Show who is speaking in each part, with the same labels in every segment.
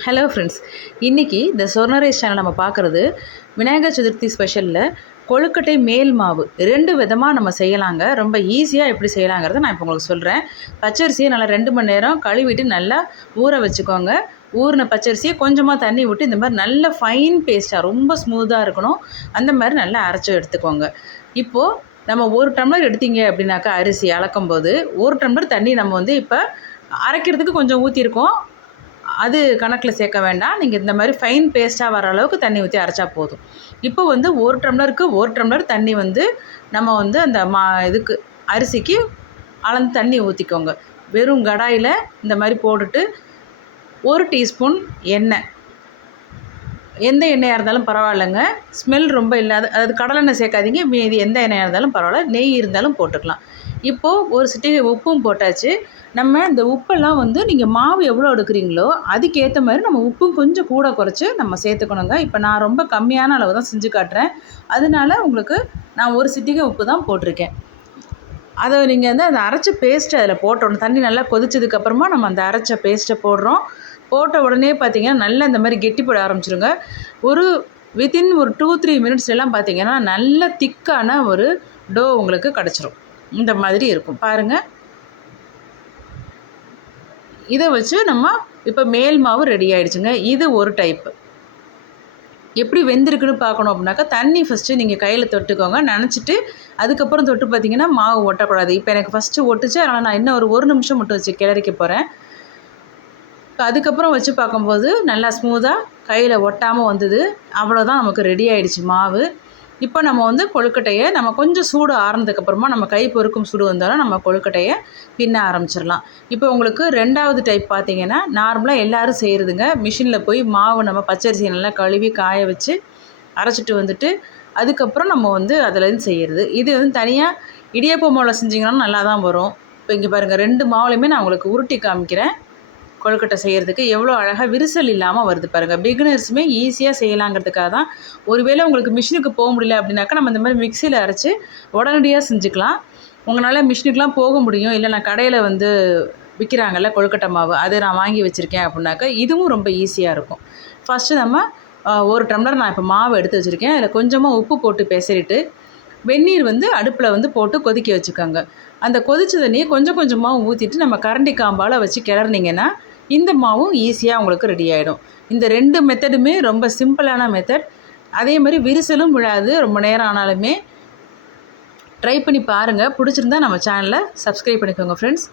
Speaker 1: Hello friends இன்றைக்கி இந்த சொர்ணரேஸ் channel நம்ம பார்க்குறது விநாயகர் சதுர்த்தி ஸ்பெஷலில் கொழுக்கட்டை மேல் மாவு. ரெண்டு விதமாக நம்ம செய்யலாங்க. ரொம்ப ஈஸியாக எப்படி செய்யலாங்கிறத நான் இப்போ உங்களுக்கு சொல்கிறேன் பச்சரிசியை நல்லா ரெண்டு மணி நேரம் கழுவிட்டு நல்லா ஊற வச்சுக்கோங்க. ஊறின பச்சரிசியை கொஞ்சமாக தண்ணி விட்டு இந்த மாதிரி நல்ல ஃபைன் பேஸ்ட்டாக ரொம்ப ஸ்மூத்தாக இருக்கணும். அந்த மாதிரி நல்லா அரைச்சி எடுத்துக்கோங்க. இப்போது நம்ம ஒரு டம்ளர் எடுத்தீங்க அப்படின்னாக்கா அரிசி அளக்கும்போது ஒரு டம்ளர் தண்ணி நம்ம வந்து இப்போ அரைக்கிறதுக்கு கொஞ்சம் ஊற்றிருக்கோம் அது கணக்கில் சேர்க்க வேண்டாம். நீங்கள் இந்த மாதிரி ஃபைன் பேஸ்ட்டாக வர அளவுக்கு தண்ணி ஊற்றி அரைச்சா போதும். இப்போ வந்து ஒரு டம்ளருக்கு ஒரு டம்ளர் தண்ணி வந்து நம்ம வந்து அந்த மா இதுக்கு அரிசிக்கு அளந்து தண்ணி ஊற்றிக்கோங்க வெறும் கடாயில் இந்த மாதிரி போட்டுட்டு ஒரு டீஸ்பூன் எண்ணெய். எந்த எண்ணெயாக இருந்தாலும் பரவாயில்லைங்க. ஸ்மெல் ரொம்ப இல்லாத அதாவது கடலெண்ணெய் சேர்க்காதீங்க. மீதி எந்த எண்ணெயாக இருந்தாலும் பரவாயில்ல. நெய் இருந்தாலும் போட்டுக்கலாம். இப்போது ஒரு சிட்டிகை உப்பும் போட்டாச்சு. நம்ம இந்த உப்பெல்லாம் வந்து நீங்கள் மாவு எவ்வளோ எடுக்கிறீங்களோ அதுக்கேற்ற மாதிரி நம்ம உப்பும் கொஞ்சம் கூட குறைச்சி நம்ம சேர்த்துக்கணுங்க. இப்போ நான் ரொம்ப கம்மியான அளவு தான் செஞ்சு காட்டுறேன். அதனால உங்களுக்கு நான் ஒரு சிட்டிகை உப்பு தான் போட்டிருக்கேன். அதை நீங்கள் வந்து அந்த அரைச்ச பேஸ்ட்டை அதில் போட்டோம் தண்ணி நல்லா கொதிச்சதுக்கப்புறமா நம்ம அந்த அரைச்ச பேஸ்ட்டை போடுறோம். போட்ட உடனே பார்த்தீங்கன்னா நல்லா இந்த மாதிரி கெட்டிப்பட ஆரம்பிச்சிருங்க. ஒரு வித்தின் ஒரு டூ த்ரீ மினிட்ஸ் எல்லாம் பார்த்தீங்கன்னா நல்ல திக்கான ஒரு டோ உங்களுக்கு கிடச்சிரும். இந்த மாதிரி இருக்கும். பாருங்கள் இதை வச்சு நம்ம இப்போ மேல் மாவு ரெடி ஆயிடுச்சுங்க. இது ஒரு டைப்பு எப்படி வெந்திருக்குன்னு பார்க்கணும் அப்படின்னாக்கா தண்ணி ஃபஸ்ட்டு நீங்கள் கையில் தொட்டுக்கோங்க. நினச்சிட்டு அதுக்கப்புறம் தொட்டு பார்த்தீங்கன்னா மாவு ஒட்டக்கூடாது. இப்போ எனக்கு ஃபஸ்ட்டு ஒட்டுச்சு அதனால் நான் இன்னும் ஒரு ஒரு நிமிஷம் மட்டும் வச்சு கிளறிக்க போகிறேன் இப்போ அதுக்கப்புறம் வச்சு பார்க்கும்போது நல்லா ஸ்மூத்தாக கையில் ஒட்டாமல் வந்தது. அவ்வளோதான் நமக்கு ரெடி ஆகிடுச்சு மாவு. இப்போ நம்ம வந்து கொழுக்கட்டையை நம்ம கொஞ்சம் சூடு ஆறுனதுக்கப்புறமா நம்ம கை பொறுக்கும் சூடு வந்தாலும் நம்ம கொழுக்கட்டையை பின்ன ஆரம்பிச்சிடலாம். இப்போ உங்களுக்கு ரெண்டாவது டைப் பார்த்தீங்கன்னா நார்மலாக எல்லோரும் செய்கிறதுங்க மிஷினில் போய் மாவு நம்ம பச்சரிசியை நல்லா கழுவி காய வச்சு அரைச்சிட்டு வந்துட்டு அதுக்கப்புறம் நம்ம வந்து அதுலேருந்து செய்கிறது இது வந்து தனியாக இடியப்ப மாவில் செஞ்சிங்கன்னா நல்லா தான் வரும். இப்போ இங்கே பாருங்கள் ரெண்டு மாவுலையுமே நான் உங்களுக்கு உருட்டி காமிக்கிறேன். கொழுக்கட்டை செய்கிறதுக்கு எவ்வளோ அழகாக விரிசல் இல்லாமல் வருது பாருங்கள் பிகினர்ஸுமே ஈஸியாக செய்யலாங்கிறதுக்காக தான். ஒருவேளை உங்களுக்கு மிஷினுக்கு போக முடியல அப்படின்னாக்கா நம்ம இந்த மாதிரி மிக்சியில் அரைச்சி உடனடியாக செஞ்சுக்கலாம். உங்களால் மிஷினுக்கெலாம் போக முடியும். இல்லை நான் கடையில் வந்து விற்கிறாங்கல்ல கொழுக்கட்டை மாவு அதை நான் வாங்கி வச்சுருக்கேன் அப்படின்னாக்கா இதுவும் ரொம்ப ஈஸியாக இருக்கும். ஃபஸ்ட்டு நம்ம ஒரு டம்ளர் நான் இப்போ மாவு எடுத்து வச்சுருக்கேன். அதில் கொஞ்சமாக உப்பு போட்டு பெசரிட்டு வெந்நீர் வந்து அடுப்பில் வந்து போட்டு கொதிக்க வச்சுக்கோங்க. அந்த கொதிச்ச தண்ணியை கொஞ்சம் கொஞ்சமாக ஊற்றிட்டு நம்ம கரண்டி காம்பால் வச்சு கிளறினீங்கன்னா இந்த மாவும் ஈஸியாக உங்களுக்கு ரெடி ஆகிடும் இந்த ரெண்டு மெத்தடுமே ரொம்ப சிம்பிளான மெத்தட் அதே மாதிரி விரிசலும் விழாது. ரொம்ப நேரம் ஆனாலுமே ட்ரை பண்ணி பாருங்கள் பிடிச்சிருந்தா நம்ம சேனலை சப்ஸ்கிரைப் பண்ணிக்கோங்க ஃப்ரெண்ட்ஸ்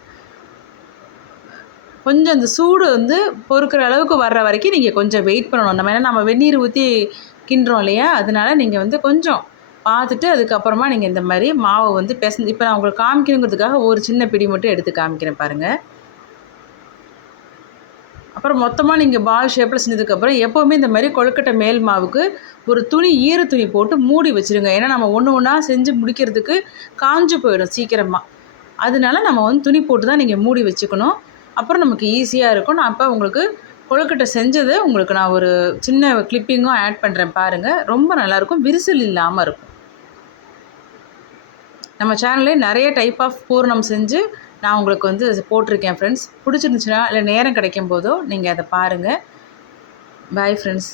Speaker 1: கொஞ்சம் இந்த சூடு வந்து பொறுக்கிற அளவுக்கு வர்ற வரைக்கும் நீங்கள் கொஞ்சம் வெயிட் பண்ணணும். நம்ம ஏன்னா நம்ம வெந்நீர் ஊற்றி கிண்டுறோம் இல்லையா? அதனால் நீங்கள் வந்து கொஞ்சம் பார்த்துட்டு அதுக்கப்புறமா நீங்கள் இந்த மாதிரி மாவை வந்து பெசஞ்சு இப்போ நான் உங்களுக்கு காமிக்கணுங்கிறதுக்காக ஒரு சின்ன பிடி மட்டும் எடுத்து காமிக்கிறேன் பாருங்கள் அப்புறம் மொத்தமாக நீங்கள் பால் ஷேப்பில் செஞ்சதுக்கப்புறம் எப்போவுமே இந்த மாதிரி கொழுக்கட்டை மேல் மாவுக்கு ஒரு துணி ஈர துணி போட்டு மூடி வச்சுருங்க. ஏன்னா நம்ம ஒன்று ஒன்றா செஞ்சு முடிக்கிறதுக்கு காஞ்சு போயிடும் சீக்கிரமாக அதனால நம்ம வந்து துணி போட்டு தான் நீங்கள் மூடி வச்சுக்கணும். அப்புறம் நமக்கு ஈஸியாக இருக்கும் நான் அப்போ உங்களுக்கு கொழுக்கட்டை செஞ்சது உங்களுக்கு நான் ஒரு சின்ன கிளிப்பிங்கும் ஆட் பண்ணுறேன் பாருங்கள் ரொம்ப நல்லாயிருக்கும். விரிசல் இல்லாமல் இருக்கும். நம்ம சேனல்லே நிறைய டைப் ஆஃப் பூர்ணம் செஞ்சு நான் உங்களுக்கு வந்து போட்டிருக்கேன் ஃப்ரெண்ட்ஸ் பிடிச்சிருந்துச்சுன்னா இல்லை நேரம் கிடைக்கும் போதோ நீங்கள் அதை பாருங்கள் பாய் ஃப்ரெண்ட்ஸ்